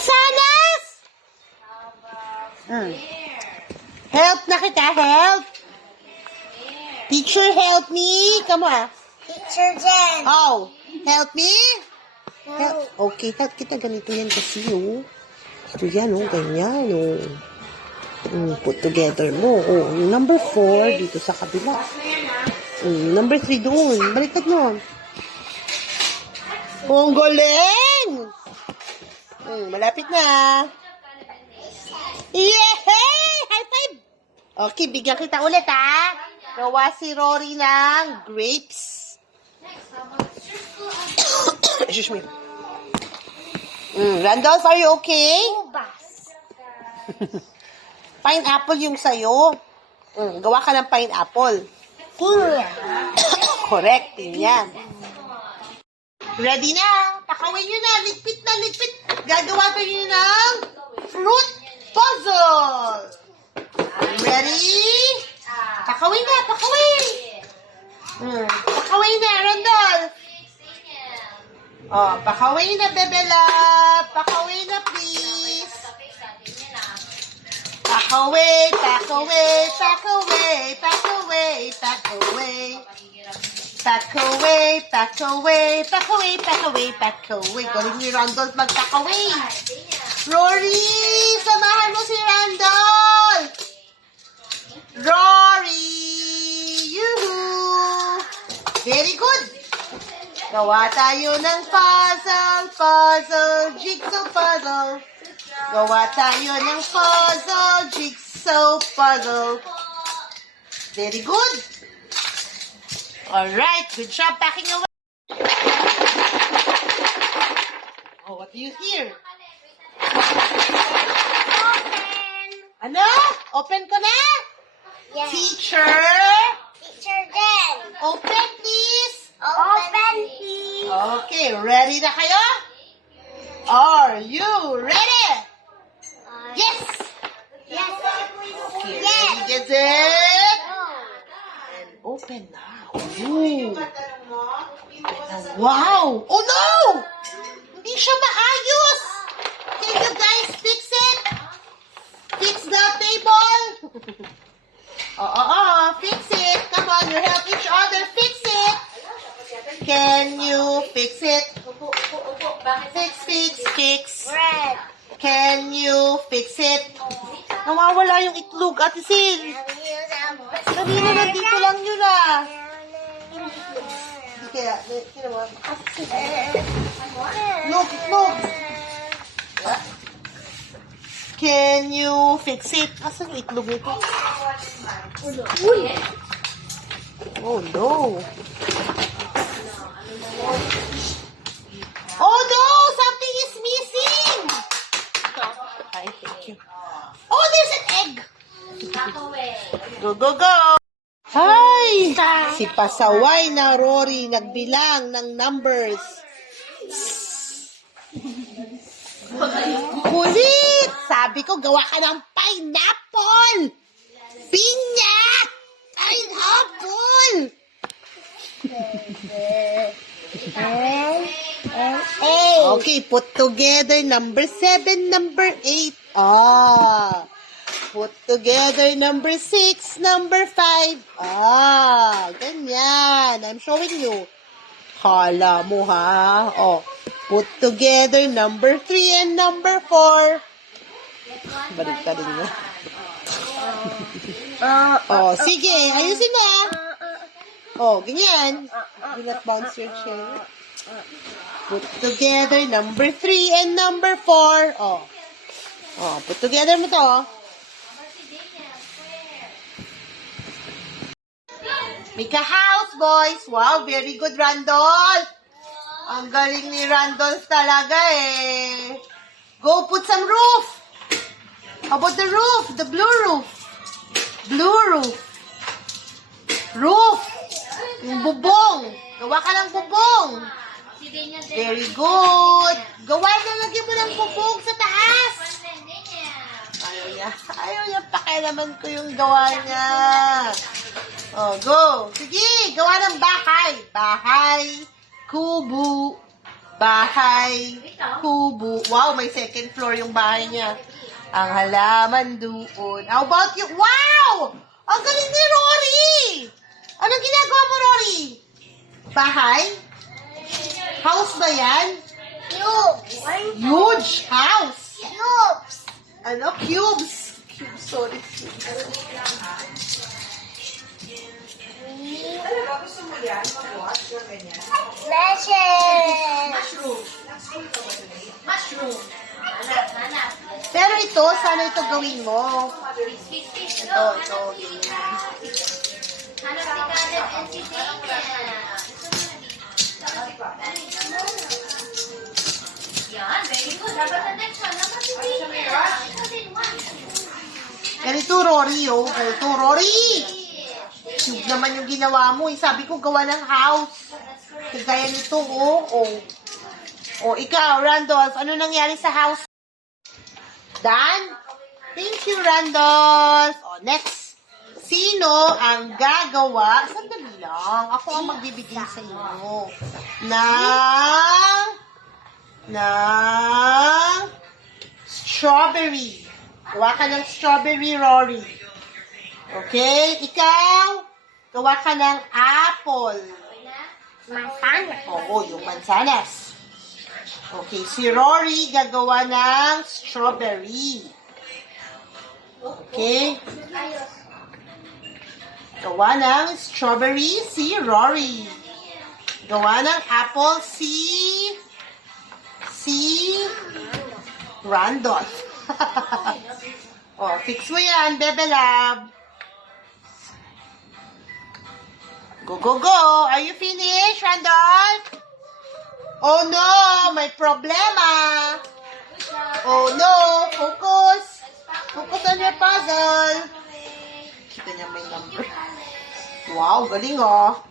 Mansanas! Help na kita, help! Teacher, help me! Come on. Teacher Jen. Oh, help me? No. Okay, help kita. Ganito yan kasi, oh. Ito yan, oh. Ganyan, oh. Put together mo. Oh, number 4 dito sa kabila. Number 3 doon. Baliktad mo. Oh, ang galing! Malapit na. Yay! High five! Okay, bigyan kita ulit, ha? Gawa si Rory ng grapes. Excuse me. Randolph, are you okay? Ubas. Pineapple yung sayo. Gawa ka ng pineapple. Pinya. Correct, yan. Ready na. Pakawin nyo na. Ligpit na, ligpit. Gagawa tayo ng fruit puzzle. Ready? Pakawin na, pakawin. Pakawin na, Randolph. Oh, pakawin na, Bebela. Pakawin na, please. Pakaway, pakaway, pakaway, pakaway, pakaway. Pakaway, pakaway, pakaway, pakaway, pakaway. Galing ni Randolph magpakaway. Rory, samahan mo si Randolph. Rory, yuhu. Very good. Gawa tayo ng puzzle, jigsaw puzzle. Gawa tayo ng puzzle, jigsaw puzzle. Very good. Alright, good job packing away. Oh, what do you hear? Ano? Open ko na? Yes. Teacher, Teacher Jen. open please. Open, please. Okay, ready na kayo? Are you ready? Yes! Yes. Okay, Yes. ready, get it? And open now. Ooh. Wow! Oh no! Hindi siya maayos! Can you guys fix it? Fix the table? Fix it. Come on, you help each other. Fix it. Can you fix it? Fix. Red. Can you fix it? Nawawala yung itlog, Ate Sil. Kanina nandito lang yun ah. Hindi kaya, itlog. Can you fix it? Asan yung itlog nito? Oh no. Oh no! Something is missing! Hi, thank you. Oh, there's an egg! Go! Hi! Si pasaway na Rory nagbilang ng numbers. Kulit! Sabi ko, gawa ka ng pineapple! Pinya! Pineapple! Okay, put together number 7, number 8. Put together number 6, number 5. Ganyan. I'm showing you. Kala mo ha. Put together number 3 and number 4. Balik mo. Sige. Ayusin na. Ganyan. Do not bounce your chair. Put together number 3 and number 4. Put together mo to. Make a house, boys. Wow, very good, Randolph. Ang galing ni Randolph talaga eh. Go put some roof. How about the roof? The blue roof. Blue roof. Roof. Yung bubong. Gawa ka ng bubong. Very good. Gawa na, lagyan mo ng bubong sa taas. Ayaw niya. Pakialaman ko yung gawa niya. Go. Sige, gawa ng bahay. Bahay. Kubo. Bahay, kubo. Wow, may second floor yung bahay niya. Ang halaman doon. How about you? Wow! Ang galing ni Rory! Anong ginagawa mo, Rory? Bahay? House ba yan? Cubes. Huge house. Cubes. Ano? Cubes. Cubes, sorry. Mushroom. Pero ito, sana ito gawin mo. Ito. Yan, very good. Dapat na next one. Dapat si Tina. Ito din, one. Ganito, Rory, oh. Ganito, Rory! Cube naman yung ginawa mo. Sabi ko, gawa ng house. Kagaya nito, oh. Ikaw, Randolph, ano nangyari sa house? Done? Thank you, Randolph. Next. Sino ang gagawa? Sandali lang. Ako ang magbibigay sa inyo. ng strawberry. Gawa ka ng strawberry, Rory. Okay? Ikaw, gawa ka ng apple. Mansanas. Oo, yung mansanas. Okay, si Rory gagawa ng strawberry. Okay? Gawa ng strawberry si Rory. Gawa ng apple si Randolph. Fix mo yan, Bebe Lab. Go. Are you finished, Randolph? Oh no, may problema. Oh no, focus. Focus on your puzzle. Kita niya may number. Wow, galing oh.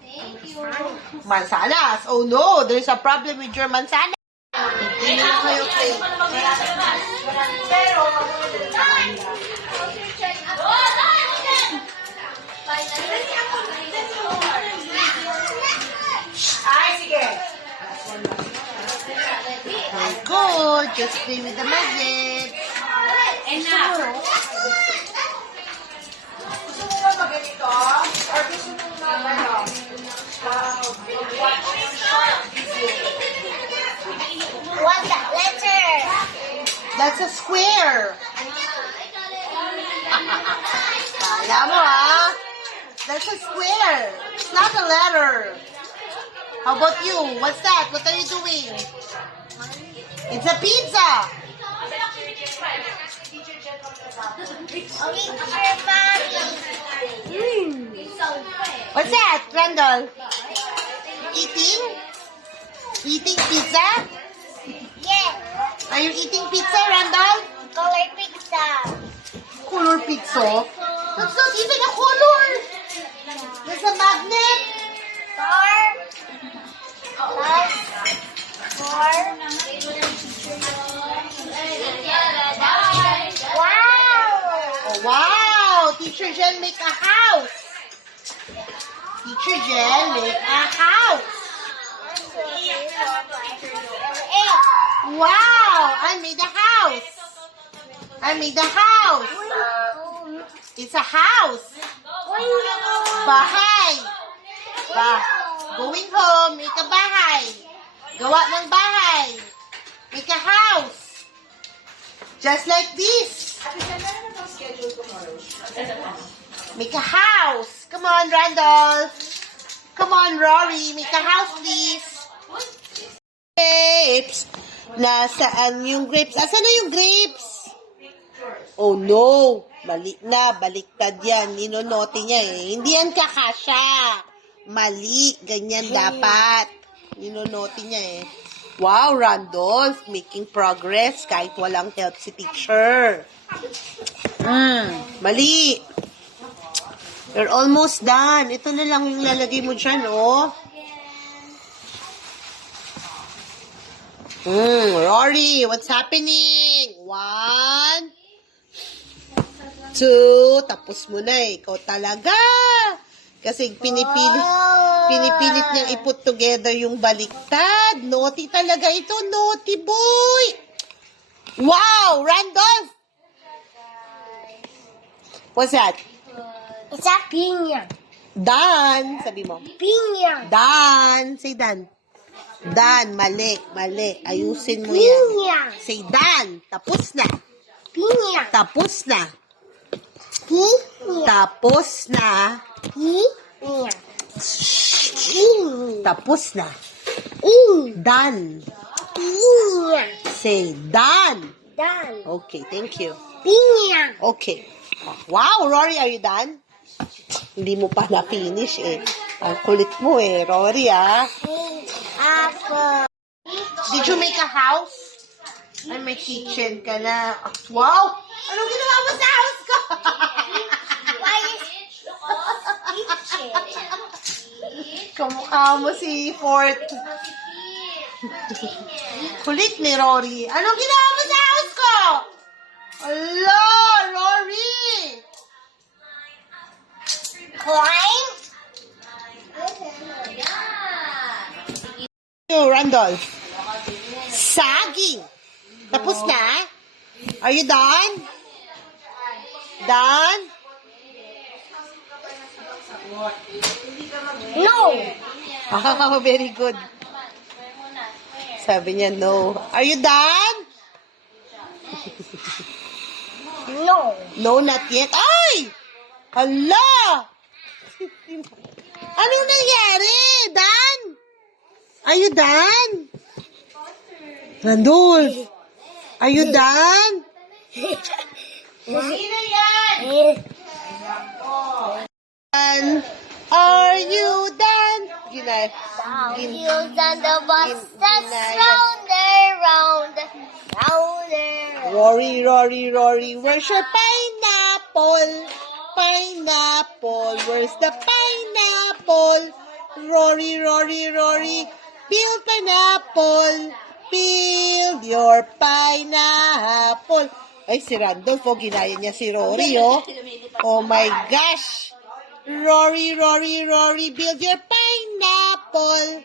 Mansanas. Oh no, there's a problem with your mansanas. Hindi na kayo play. Ay, sige. Good. Just play with the magic. Enough. Gusto mo ba mag-ganito? Or gusto mo ano? What's that letter? That's a square. Kala mo ah. That's a square. It's not a letter. How about you? What's that? What are you doing? It's a pizza. Teacher Mommy. What's that, Randall? Eating? Eating pizza? Yes. Are you eating pizza, Randall? Color pizza. Color pizza? That's not even a color. There's a magnet. Wow. Oh, wow! Teacher Jen make a house. Teacher Jen make a house. Wow! I made a house. I made a house. It's a house. Bahay. Going home, make a bahay. Gawa ng bahay. Make a house. Just like this. Make a house. Come on, Randolph. Come on, Rory. Make a house, please. Grapes. Nasaan yung grapes? Asan na yung grapes? Oh no. Mali na. Baliktad yan. Ninonote niya eh. Hindi yan kakasya. Mali. Ganyan dapat. Ninonote niya eh. Wow, Randolph. Making progress kahit walang help si teacher. Mali. You're almost done. Ito na lang yung lalagay mo dyan, oh. Rory, what's happening? 1, 2, tapos mo na eh. Ikaw talaga. Kasi pinipilit niyang i-put together yung baliktad. Naughty talaga ito, naughty boy. Wow, Randolph! What's that? It's a piña. Dan, sabi mo. Piña. Dan, say Dan. Dan, mali. Ayusin mo yan. Piña. Say Dan, tapos na. Piña. Tapos na. Piña. Tapos na. Piña. Tapos na. Dan. Piña. Say Dan. Dan. Okay, thank you. Piña. Okay. Wow, Rory, are you done? Hindi mo pa na-finish eh. Ang kulit mo eh, Rory ah. Apple. Did you make a house? Ay, may kitchen ka na. Wow! Anong ginawa mo sa house ko? Why is kitchen? Kamukha mo si Fort. Kulit ni Rory. Anong ginawa mo sa house ko? Hello, Rory! Climb. Yo, Randolph. Saging. Tapos na? Are you done? Done? No. Oh, very good. Sabi niya, no. Are you done? No. No, not yet. Ay! Hala! Anong nangyari? Dan? Are you done? Randolph, are you done? Hindi na yan! Done? Are you done? Ginay. Wheels on the bus that's round and round, round and round. Rory, where's your pineapple? Pineapple, where's the pineapple? Rory, peel pineapple, peel your pineapple. Ay, si Randolph, oh, ginaya niya si Rory, oh. Oh my gosh. Rory, build your pineapple.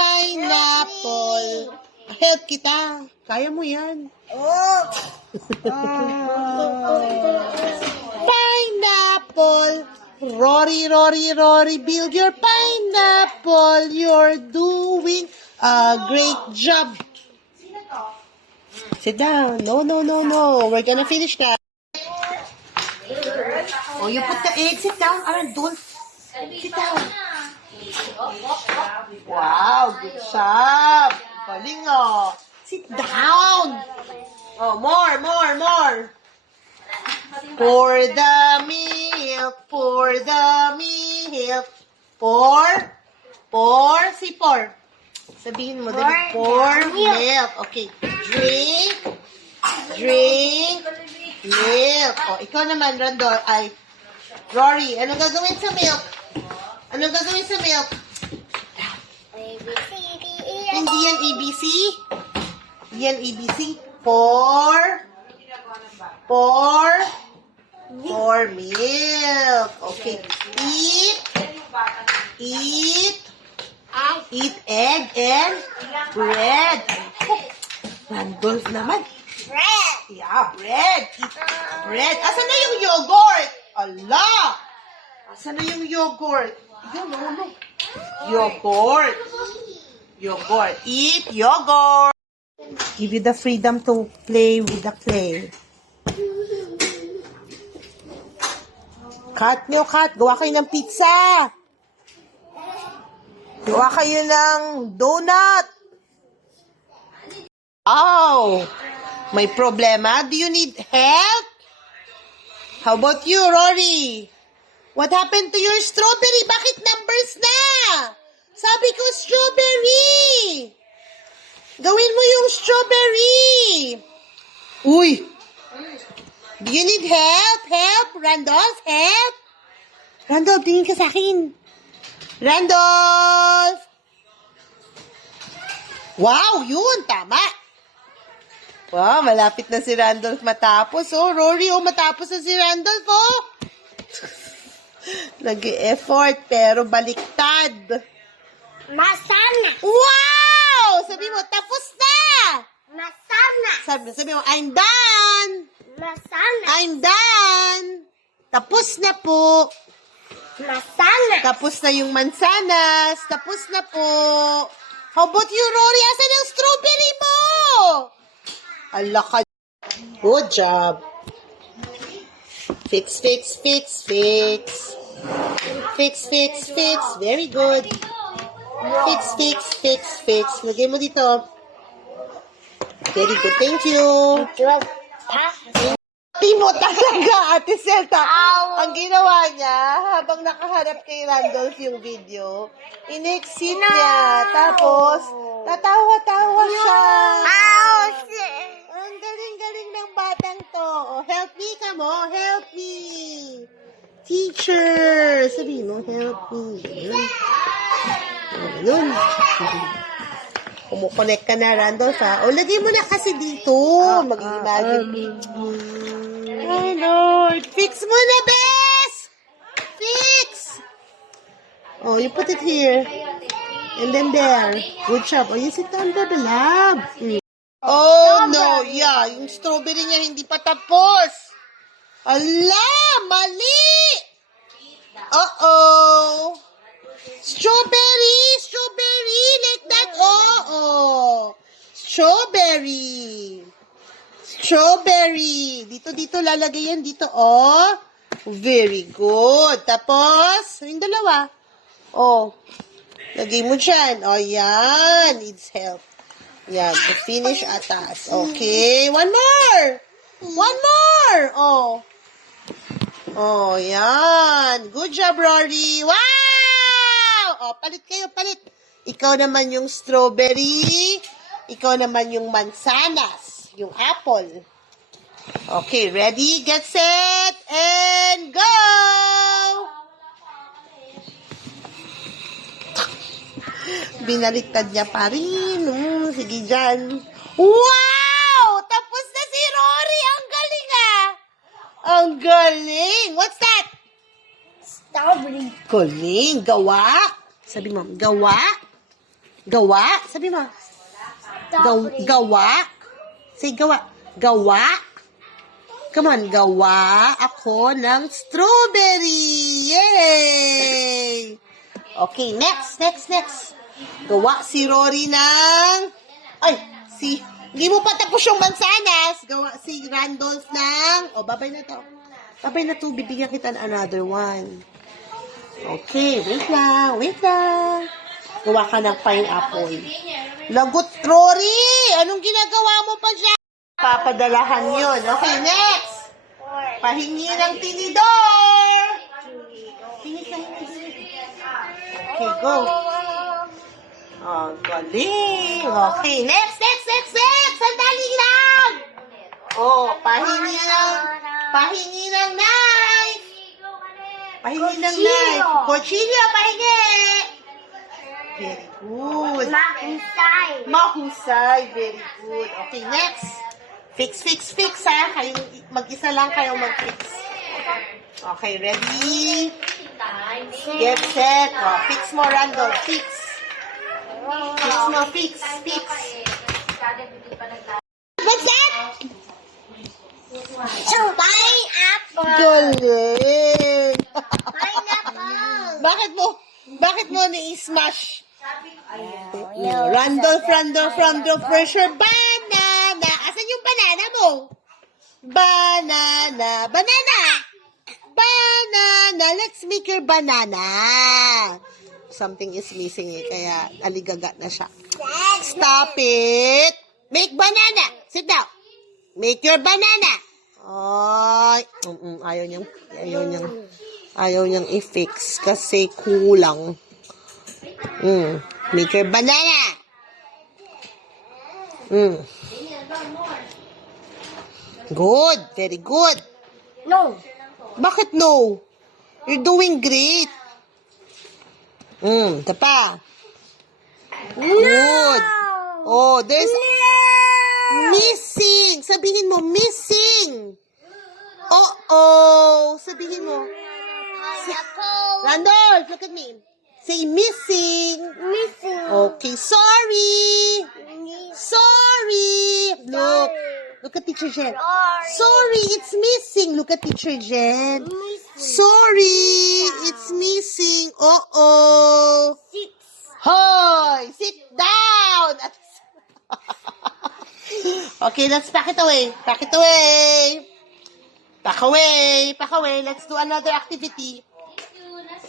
Pineapple. Help kita. Kaya mo yan. Oh. Pineapple. Rory, build your pineapple. You're doing a great job. Sit down. No. We're gonna finish that. Oh, you put the egg. Sit down. Don't. Sit down. Wow, good job. Galing, oh. Sit down. Oh, more. Pour the milk. Pour. Say pour. Sabihin mo, dali. Pour milk. Okay. Drink. Milk. Oh, ikaw naman, Randolph. Ay, Rory, anong gagawin sa milk? Anong gagawin sa milk? A, B, C, D, E, F. Hindi yan ABC. Yan ABC. Pour milk. Okay. Eat egg and bread. Oh, Randolph naman. Bread. Yeah, bread. Eat bread. Asan na yung yogurt? Allah! Asan na yung yogurt? No. Yogurt. Eat yogurt. Give you the freedom to play with the clay. Cut. Gawa kayo ng pizza. Gawa kayo ng donut. Oh, may problema? Do you need help? How about you, Rory? What happened to your strawberry? Bakit numbers na? Sabi ko strawberry. Gawin mo yung strawberry. Uy. Do you need help? Randolph, help? Randolph, tingin ka sa akin. Randolph! Wow, yun, tama. Wow, malapit na si Randolph matapos. Oh, Rory, matapos na si Randolph, oh. Nag-e-effort, pero baliktad. Masana. Wow! Sabi mo, tapos na! Masana. Sabi mo, I'm done! Masana. I'm done! Tapos na po. Masana. Tapos na yung mansanas. Tapos na po. How about you, Rory? Asan ang strawberry mo? Ala ka. Good job. Fix, fix, fix, fix. Fix, fix, fix. Very good. Fix, fix, fix, fix. Lagay mo dito. Very good. Thank you. Timo talaga, Ate Celta. Ang ginawa niya, habang nakaharap kay Randolph yung video, in-exit niya. Tapos, tatawa-tawa siya. Ang galing-galing ng batang to. Oh, help me, come on. Help me. Teacher. Sabi mo, help me. Yun. Kumukonect ka na, Randolph, ha? O, lagay mo na kasi dito. Mag-imagine. Ay, Lord. Fix mo na, Bes! Fix! Oh, you put it here. And then there. Good job. Oh, you sit down there, love. Oh, no. Yeah, yung strawberry niya hindi pa tapos. Ala, mali! Uh-oh. Strawberry! Strawberry! Like that. Oh. Strawberry. Strawberry. Dito, lalagay yan dito. Oh. Very good. Tapos, yung dalawa. Oh. Lagay mo dyan. Oh, yan. Needs help. Yan. To finish atas. Okay. One more. One more. Oh. Oh, yan. Good job, Rory. Wow! Oh, palit kayo, palit. Ikaw naman yung strawberry. Ikaw naman yung mansanas. Yung apple. Okay, ready, get set, and go! Binaliktad niya pa rin. Sige dyan. Wow! Tapos na si Rory. Ang galing, ah! Ang galing. What's that? Strawberry. Galing. Gawa. Sabi mo, gawa. Gawa. Sabi mo, gawa. Say gawa. Gawa. Come on, gawa ako ng strawberry. Yay! Okay, next. Gawa si Rory ng... Hindi mo pa tapos yung mansanas. Gawa si Randolph ng... Oh, babay na to. Babay na to. Bibigyan kita ng another one. Okay, wait lang. Gawa ka ng pineapple. Lagot, Rory! Anong ginagawa mo pa dyan? Papadalahan yun. Okay, next. Pahingi ng tinidor. Hingi. Okay, go. Oh, galing. Okay, next. Sandali lang. Oh, pahingi ng knife. Cuchillo, pahingi. Very good. Mahusay. Very good. Okay, next. Fix, ha? Mag-isa lang kayo mag-fix. Okay, ready? Get set. Oh, fix mo, Randolph. Fix. What's that? Pineapple. Galing. Pineapple. Bakit mo ni-smash? Randolph, where's your banana? Asan yung banana mo? Banana. Let's make your banana. Something is missing kaya aligaga na siya. Stop it. Make banana. Sit down. Make your banana. Ay, ayaw niyang i-fix kasi kulang. Make your banana. Good. Very good. No. Bakit no? You're doing great. Ito pa. Good. Oh, there's missing. Sabihin mo, missing. Oh. Sabihin mo. Apple. Randolph, look at me. Say missing. Missing. Okay, sorry. Sorry. Look. Look at Teacher Jen. Sorry, it's missing. Look at Teacher Jen. Sorry, it's missing. Uh-oh. Six. Hoy, sit down. Okay, let's pack it away. Pack it away. Pack away. Pack away. Let's do another activity.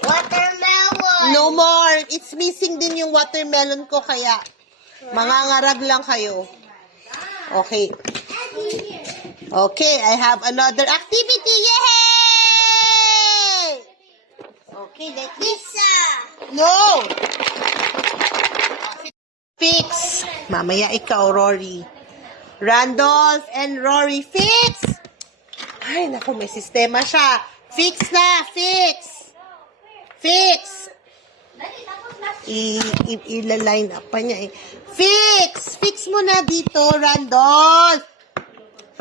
Watermelon. No more. It's missing din yung watermelon ko, kaya mangangarag lang kayo. Okay. Okay, I have another activity. Yay! Okay, like this. Pizza. No! Fix. Mamaya ikaw, Rory. Randolph and Rory, fix! Ay, naku, may sistema siya. Fix na, fix! Fix! Ila-line up pa niya eh. Fix! Fix mo na dito, Randolph!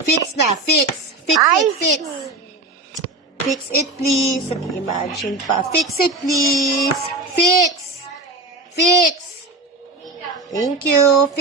Fix na, fix. Fix it, fix. Fix it, please. Imagine pa. Fix it, please. Fix. Fix. Thank you. Fix